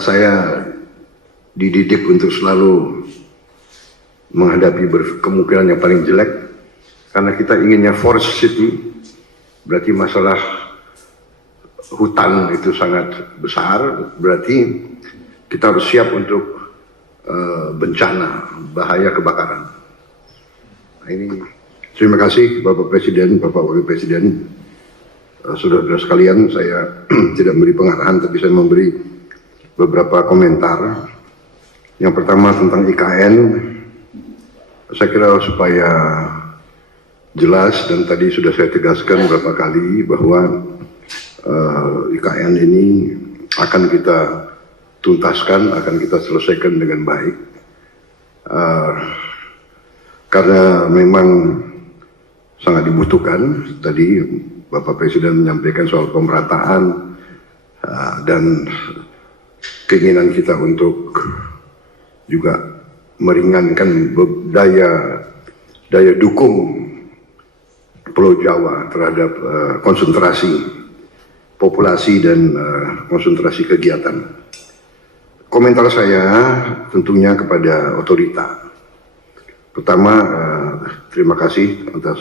saya dididik untuk selalu menghadapi kemungkinan yang paling jelek, karena kita inginnya forest city, berarti masalah hutan itu sangat besar, berarti kita harus siap untuk bencana, bahaya kebakaran. Nah, ini terima kasih Bapak Presiden, Bapak Wakil Presiden, saudara-saudara sekalian. Saya tidak memberi pengarahan, tapi saya memberi beberapa komentar. Yang pertama tentang IKN, saya kira supaya jelas, dan tadi sudah saya tegaskan beberapa kali bahwa IKN ini akan kita tuntaskan, akan kita selesaikan dengan baik, karena memang sangat dibutuhkan. Tadi Bapak Presiden menyampaikan soal pemerataan dan keinginan kita untuk juga meringankan daya dukung Pulau Jawa terhadap konsentrasi populasi dan konsentrasi kegiatan. Komentar saya tentunya kepada otorita. Pertama, terima kasih atas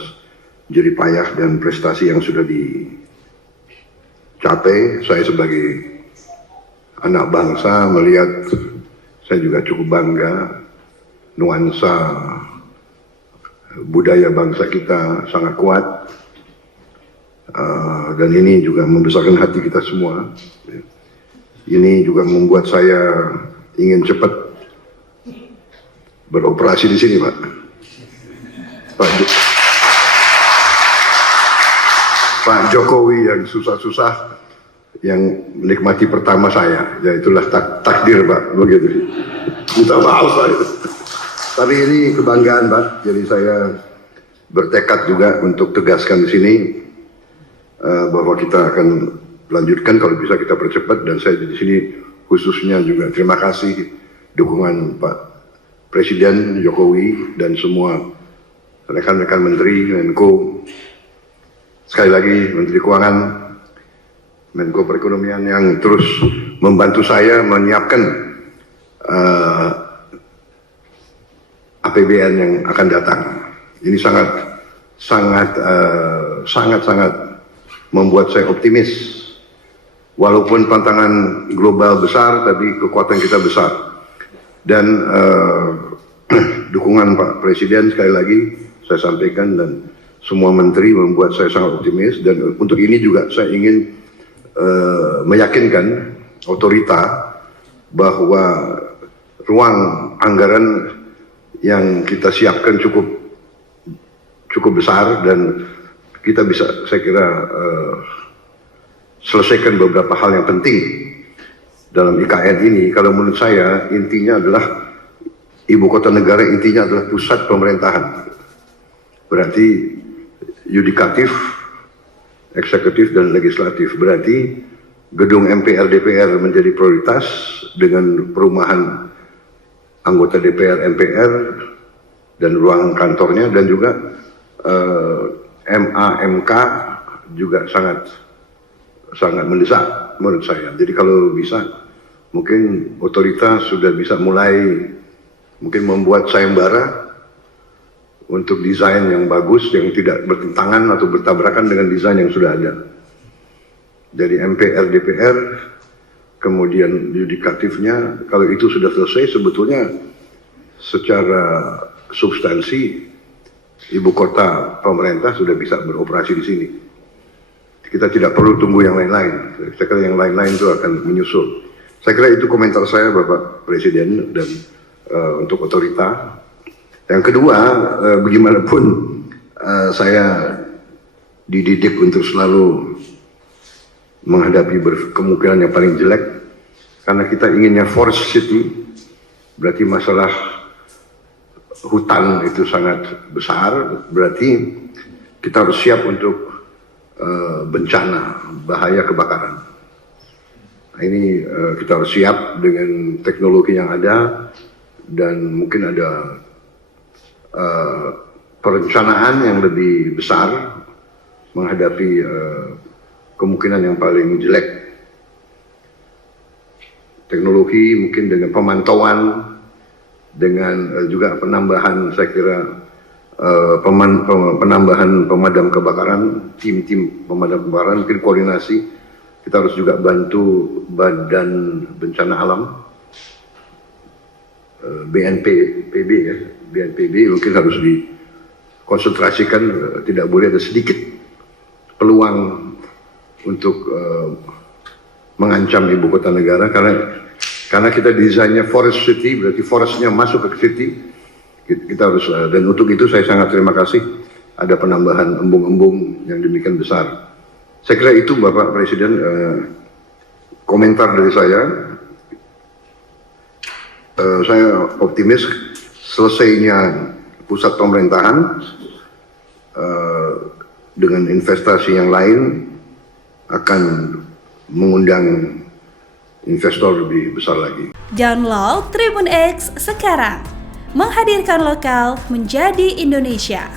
jerih payah dan prestasi yang sudah dicapai. Saya sebagai anak bangsa melihat, saya juga cukup bangga nuansa budaya bangsa kita sangat kuat, dan ini juga membesarkan hati kita semua. Ini juga membuat saya ingin cepat beroperasi di sini, Pak. Pak Jokowi yang susah-susah, yang menikmati pertama saya, ya itulah takdir, Pak, begitu. Minta maaf, Pak. Tapi ini kebanggaan, Pak. Jadi saya bertekad juga untuk tegaskan di sini bahwa kita akan lanjutkan, kalau bisa kita percepat. Dan saya di sini khususnya juga terima kasih dukungan Pak Presiden Jokowi dan semua rekan-rekan Menteri, Menko, sekali lagi Menteri Keuangan, Menko Perekonomian yang terus membantu saya menyiapkan APBN yang akan datang. Ini sangat membuat saya optimis. Walaupun tantangan global besar, tapi kekuatan kita besar. Dan dukungan Pak Presiden sekali lagi saya sampaikan, dan semua menteri membuat saya sangat optimis. Dan untuk ini juga saya ingin meyakinkan otorita bahwa ruang anggaran yang kita siapkan cukup besar, dan kita bisa, saya kira, selesaikan beberapa hal yang penting dalam IKN ini. Kalau menurut saya intinya adalah ibu kota negara, intinya adalah pusat pemerintahan. Berarti yudikatif, eksekutif, dan legislatif. Berarti gedung MPR DPR menjadi prioritas dengan perumahan anggota DPR MPR dan ruang kantornya, dan juga MA MK juga sangat mendesak menurut saya. Jadi kalau bisa, mungkin otoritas sudah bisa mulai mungkin membuat sayembara untuk desain yang bagus, yang tidak bertentangan atau bertabrakan dengan desain yang sudah ada. Jadi MPR DPR, kemudian yudikatifnya, kalau itu sudah selesai, sebetulnya secara substansi ibu kota pemerintah sudah bisa beroperasi di sini. Kita tidak perlu tunggu yang lain-lain. Saya kira yang lain-lain itu akan menyusul. Saya kira itu komentar saya, Bapak Presiden, dan untuk otorita. Yang kedua, bagaimanapun saya dididik untuk selalu menghadapi kemungkinan yang paling jelek, karena kita inginnya forest city, berarti masalah hutan itu sangat besar, berarti kita harus siap untuk bencana, bahaya kebakaran. Nah, ini kita harus siap dengan teknologi yang ada, dan mungkin ada perencanaan yang lebih besar menghadapi kemungkinan yang paling jelek. teknologi, mungkin dengan pemantauan, dengan juga penambahan, saya kira penambahan pemadam kebakaran, tim-tim pemadam kebakaran, mungkin koordinasi. Kita harus juga bantu Badan Bencana Alam, BNPB ya, BNPB mungkin harus dikonsentrasikan, tidak boleh ada sedikit peluang untuk mengancam ibu kota negara, karena kita desainnya forest city, berarti forestnya masuk ke city. Kita harus, dan untuk itu saya sangat terima kasih ada penambahan embung-embung yang demikian besar. Saya kira itu Bapak Presiden komentar dari saya. Saya optimis selesainya pusat pemerintahan dengan investasi yang lain akan mengundang investor lebih besar lagi. Download Tribun X sekarang, menghadirkan lokal menjadi Indonesia.